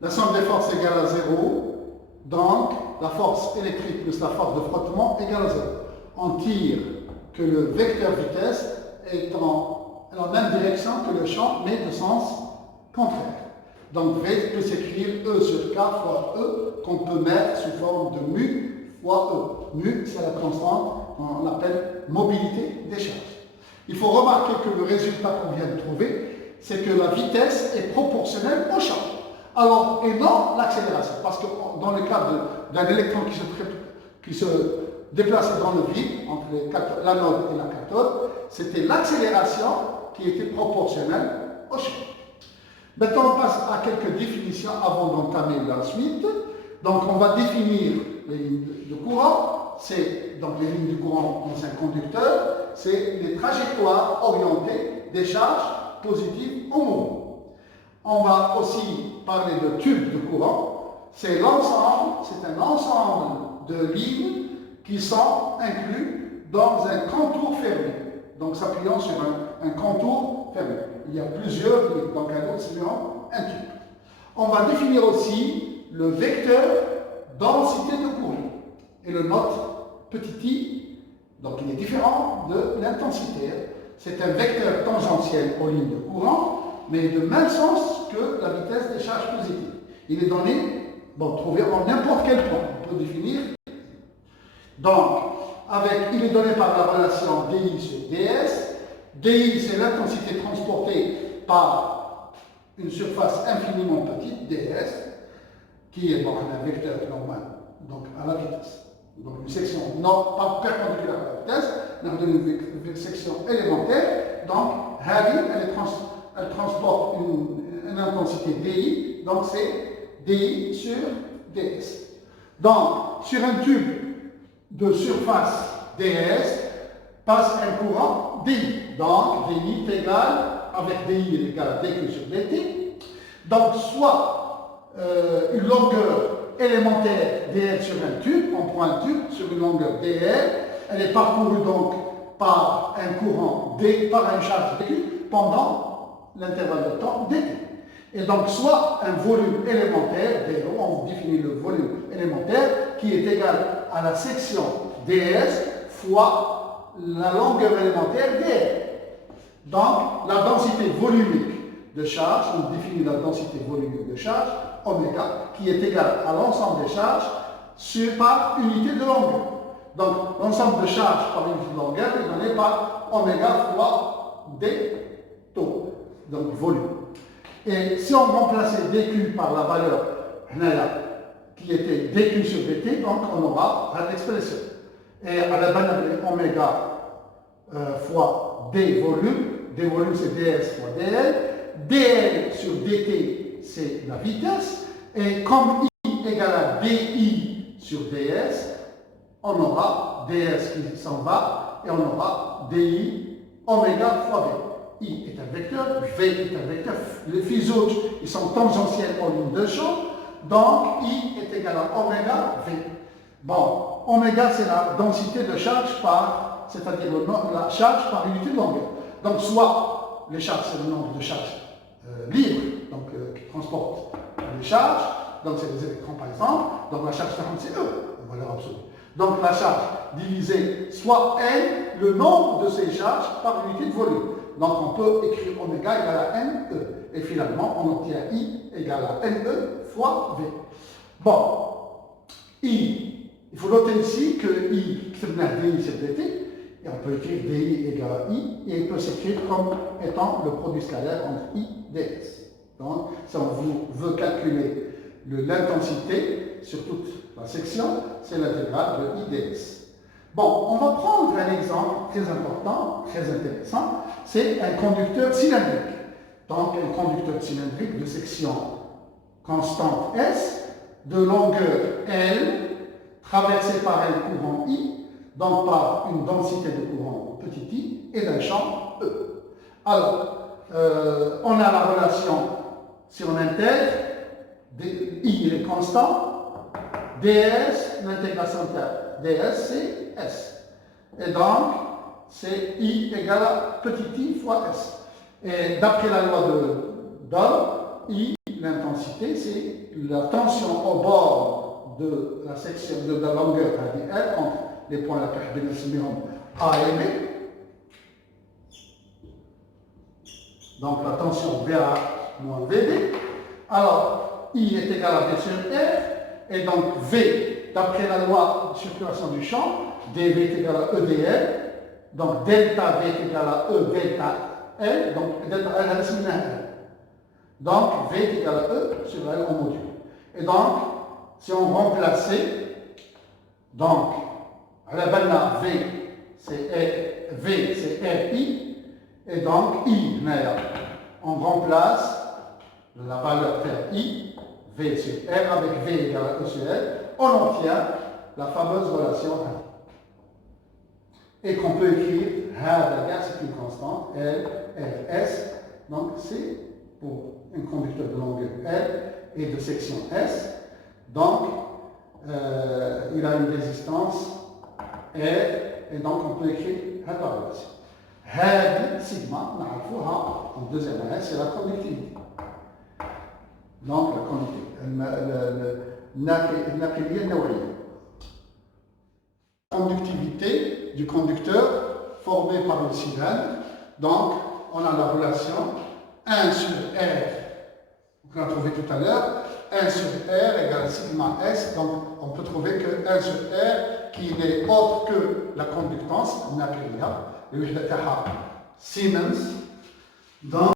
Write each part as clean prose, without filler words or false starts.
La somme des forces est égale à 0. Donc, la force électrique plus la force de frottement égale à 0. On tire que le vecteur vitesse est dans la même direction que le champ, mais de sens contraire. Donc, V peut s'écrire E sur K fois E, qu'on peut mettre sous forme de mu fois E. Mu, c'est la constante qu'on appelle mobilité des charges. Il faut remarquer que le résultat qu'on vient de trouver, c'est que la vitesse est proportionnelle au champ. Alors, et non l'accélération, parce que dans le cas d'un électron qui se déplaçait dans le vide, entre l'anode et la cathode, c'était l'accélération qui était proportionnelle au champ. Maintenant, on passe à quelques définitions avant d'entamer la suite. Donc, on va définir les lignes de courant. C'est donc les lignes de courant dans un conducteur, c'est les trajectoires orientées des charges positives en mouvement. On va aussi parler de tubes de courant. C'est un ensemble de lignes qui sont inclus dans un contour fermé. Donc, s'appuyant sur un contour fermé. Il y a plusieurs lignes, donc un autre suivant un tube. On va définir aussi le vecteur densité de courant. Et le note petit i, donc il est différent de l'intensité. C'est un vecteur tangentiel aux lignes de courant, mais de même sens que la vitesse des charges positives. Il est donné, trouvé en n'importe quel point. On peut définir. Donc, il est donné par la relation dI sur ds. dI, c'est l'intensité transportée par une surface infiniment petite, ds, qui est un vecteur normal, donc à la vitesse. Donc une section pas perpendiculaire à la vitesse, mais on donne une section élémentaire. Donc, elle transporte une intensité dI, donc c'est dI sur ds. Donc, sur un tube de surface ds, passe un courant dI. Donc, dI est égal, avec dI est égal à dQ sur dt. Donc, soit une longueur élémentaire dl sur un tube, on prend un tube sur une longueur dl, elle est parcourue donc par un courant d, par une charge dq pendant l'intervalle de temps dt. Et donc, soit un volume élémentaire, dρ, on définit le volume élémentaire, qui est égal à la section ds fois la longueur élémentaire dl. Donc, la densité volumique de charge, on définit la densité volumique de charge, oméga, qui est égal à l'ensemble des charges par unité de longueur. Donc, l'ensemble de charges par unité de longueur est donné par oméga fois d taux, donc volume. Et si on remplaçait dq par la valeur qui était dq sur dt, donc on aura l'expression. Et à la banane, oméga fois d volume c'est ds fois dl, dl sur dt c'est la vitesse, et comme i égale à di sur ds, on aura ds qui s'en va, et on aura di oméga fois v. I est un vecteur, v est un vecteur. Les physiques, ils sont tangentiels en ligne de champ, donc I est égal à oméga v. Bon, oméga c'est la densité de charge c'est-à-dire la charge par unité de longueur. Donc soit les charges, c'est le nombre de charges libres, donc qui transportent les charges, donc c'est les électrons par exemple, donc la charge 40 c'est E, en valeur absolue. Donc la charge divisée soit N, le nombre de ces charges par unité de volume. Donc on peut écrire oméga égale à NE. Et finalement, on obtient I égale à NE fois V. Bon, I, il faut noter ici que I, c'est DI c'est dt, et on peut écrire DI égale à I, et il peut s'écrire comme étant le produit scalaire entre I et ds. Donc, si on veut calculer l'intensité sur toute la section, c'est l'intégrale de I ds. Bon, on va prendre un exemple très important, très intéressant, c'est un conducteur cylindrique. Donc, un conducteur cylindrique de section constante S, de longueur L, traversé par un courant I, donc par une densité de courant petit i, et d'un champ E. Alors, on a la relation, si on intègre, I est constant, ds, l'intégration ds, c'est S. Et donc, c'est I égale à petit i fois S. Et d'après la loi de Doll, I I, l'intensité, c'est la tension au bord de la section de la longueur L entre les points A et B. Donc la tension VA moins VB. Alors, I est égal à V sur R, et donc V, d'après la loi de circulation du champ, dV est égal à EdL, donc delta V est égal à E delta L, donc delta L est égal à L. Donc V est égal à E sur L en module. Et donc, si on remplaçait, donc, à la banane V, c'est RI, et donc I, on remplace la valeur terre I, V sur R avec V égale à E sur L, on obtient la fameuse relation R. Et qu'on peut écrire, c'est une constante, L, R, S, donc c'est pour un conducteur de longueur L et de section S, donc il a une résistance R, et donc on peut écrire la relation. هذه sigma, نعرفوها en deuxième année, c'est la conductivité. Donc la conductivité, الناقلية النوعية. Conductivité du conducteur formée par le cylindre. Donc on a la relation 1 sur R, qu'on a trouvé tout à l'heure, 1 sur R égale sigma S, donc on peut trouver que 1 sur R qui n'est autre que la conductance, Siemens, donc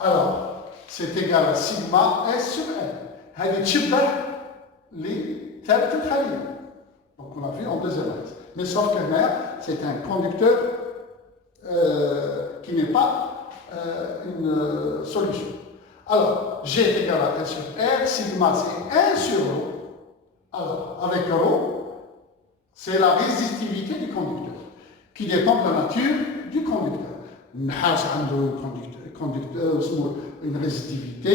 alors c'est égal à sigma S sur R. هذه تشبه لثابت الحالية. Donc on l'a vu en deuxième axe. Mais sauf que c'est un conducteur qui n'est pas une solution. Alors, G est égal à 1 sur R, sigma c'est 1 sur ρ. Alors, avec ρ, c'est la résistivité du conducteur, qui dépend de la nature du conducteur. النحاس عنده une résistivité,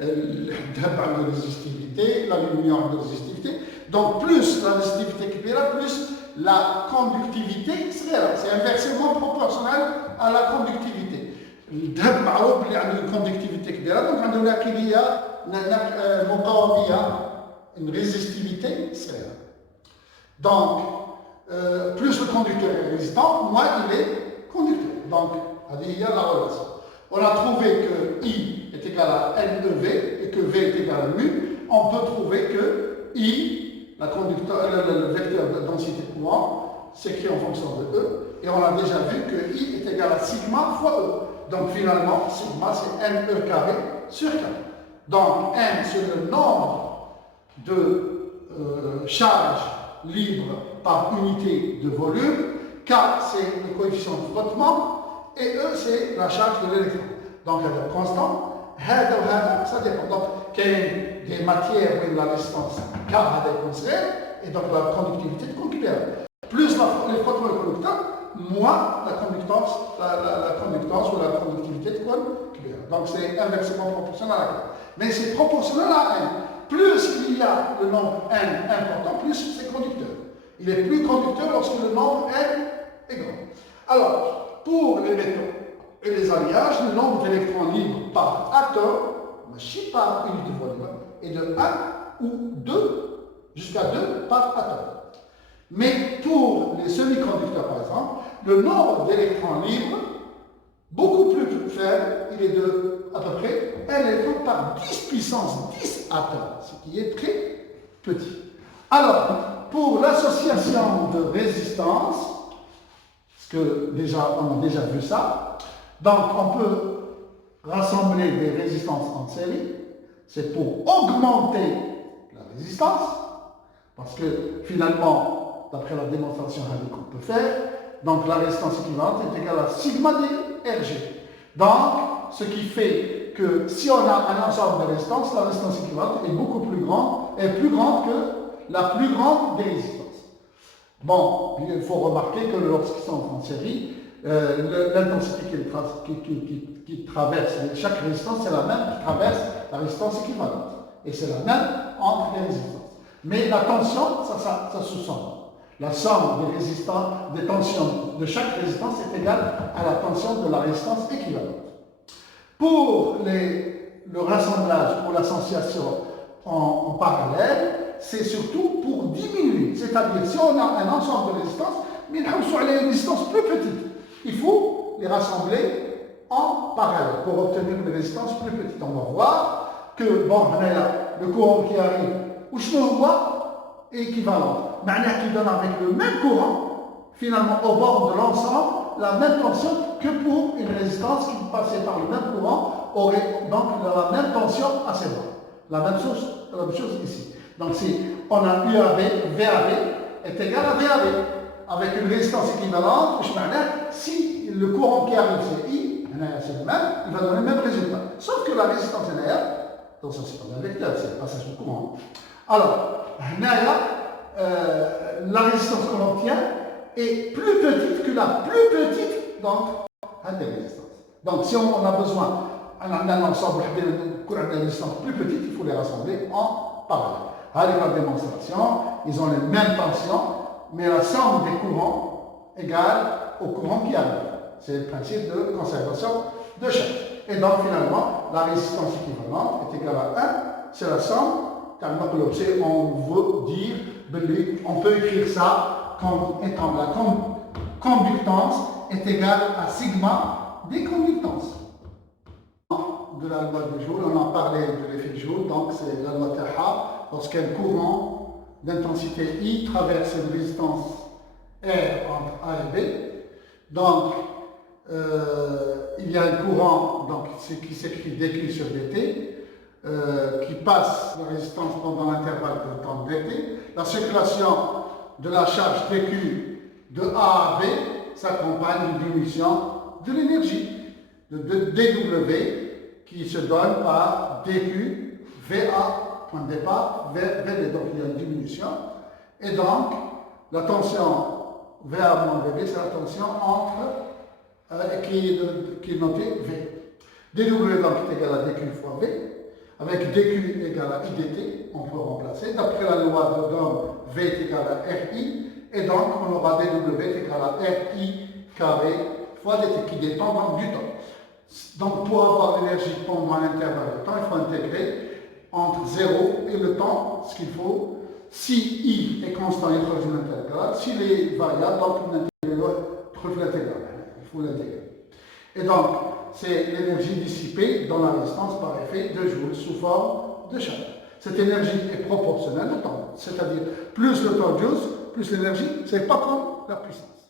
الذهب عنده résistivité, l'aluminium عنده résistivité. Donc, plus la résistivité كبيرة, plus la conductivité صغيرة. C'est inversement proportionnel à la conductivité. الذهب معروف اللي عنده une conductivité كبيرة, donc عنده ناقلية مقاومية, une résistivité صغيرة. Donc, plus le conducteur est résistant, moins il est conducteur. Donc, il y a la relation. On a trouvé que I est égal à NEV et que V est égal à mu. On peut trouver que I, le vecteur de densité de courant, s'écrit en fonction de E. Et on a déjà vu que I est égal à sigma fois E. Donc finalement, sigma c'est NE carré sur 4. Donc N c'est le nombre de charges libres par unité de volume. K c'est le coefficient de frottement. Et E, c'est la charge de l'électron. Donc, il y a des constants. Ça dépend. Donc, il y a des matières où la résistance K a des constants, et donc la conductivité de conducteur. Plus les protons et conducteurs, moins la conductance ou la conductivité de conducteur. Donc, c'est inversement proportionnel à K. Mais c'est proportionnel à N. Plus il y a le nombre N important, plus c'est conducteur. Il est plus conducteur lorsque le nombre N est grand. Alors, pour les métaux et les alliages, le nombre d'électrons libres par atome, par unité de volume, est de 1 ou 2 jusqu'à 2 par atome. Mais pour les semi-conducteurs, par exemple, le nombre d'électrons libres, beaucoup plus faible, il est de à peu près 1 électron par 10 puissance 10 atomes, ce qui est très petit. Alors, pour l'association de résistance, que on a déjà vu ça. Donc, on peut rassembler des résistances en série. C'est pour augmenter la résistance. Parce que finalement, d'après la démonstration qu'on peut faire, donc la résistance équivalente est égale à sigma d Rg. Donc, ce qui fait que si on a un ensemble de résistances, la résistance équivalente est beaucoup plus grande, que la plus grande des résistances. Bon, il faut remarquer que lorsqu'ils sont en série, l'intensité qui traverse chaque résistance, c'est la même qui traverse la résistance équivalente. Et c'est la même entre les résistances. Mais la tension, ça se somme. La somme des tensions de chaque résistance est égale à la tension de la résistance équivalente. Pour le rassemblage, pour l'association en parallèle, c'est surtout pour diminuer. C'est-à-dire, si on a un ensemble de résistances, mais on a une résistance plus petite, il faut les rassembler en parallèle pour obtenir une résistance plus petite. On va voir que, bon, le courant qui arrive, ou je vois, est équivalent. Manière qui donne avec le même courant, finalement, au bord de l'ensemble, la même tension que pour une résistance qui passait par le même courant, aurait donc la même tension à ses bords. La même chose ici. Donc, si on a UAB, VAB est égal à VAB, avec une résistance équivalente, si le courant qui arrive c'est I, c'est le même, il va donner le même résultat. Sauf que la résistance NR, donc ça c'est pas un vecteur, c'est le passage de courant. Alors, la résistance qu'on obtient est plus petite que la plus petite des résistances. Donc, si on a besoin d'un ensemble de résistances plus petites, il faut les rassembler en parallèle. Avec la démonstration, ils ont les mêmes tensions, mais la somme des courants égale au courant qui arrive. C'est le principe de conservation de charge. Et donc, finalement, la résistance équivalente est égale à 1, c'est la somme. On veut dire, on peut écrire ça comme étant la conductance est égale à sigma des conductances. De la loi de Joule, on a parlé de l'effet de Joule, donc c'est la loi Taha, lorsqu'un courant d'intensité I traverse une résistance R entre A et B, donc il y a un courant qui s'écrit dQ sur dt, qui passe la résistance pendant l'intervalle de temps dt. La circulation de la charge dQ de A à B s'accompagne d'une diminution de l'énergie, de dW, qui se donne par dQ, VA, point de départ, VB, donc il y a une diminution. Et donc, la tension VA moins VB, c'est la tension qui est notée V. dW donc est égal à dQ fois V. Avec dQ égale à IDT, on peut remplacer. D'après la loi de Ohm, V est égal à RI. Et donc, on aura dW est égal à RI carré fois dt, qui dépend donc du temps. Donc, pour avoir l'énergie pendant l'intervalle de temps, il faut intégrer entre 0 et le temps ce qu'il faut. Si I est constant, il faut l'intégral. S'il est variable, donc il faut l'intégral. Il faut l'intégrer. Et donc, c'est l'énergie dissipée dans la résistance par effet de Joule sous forme de chaleur. Cette énergie est proportionnelle au temps. C'est-à-dire, plus le temps de Joule, plus l'énergie, c'est pas comme la puissance.